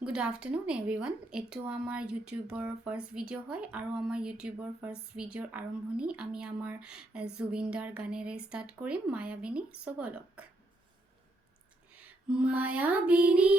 Good afternoon everyone. এইটো আমাৰ ইউটিউবৰ ফাৰ্ষ্ট ভিডিঅ' হয় আৰু আমাৰ ইউটিউবৰ ফাৰ্ষ্ট ভিডিঅ'ৰ আৰম্ভণি আমি আমাৰ জুবিন দাৰ গানেৰে ষ্টাৰ্ট কৰিম, মায়াবিনী। চ' বলক। মায়াবিনী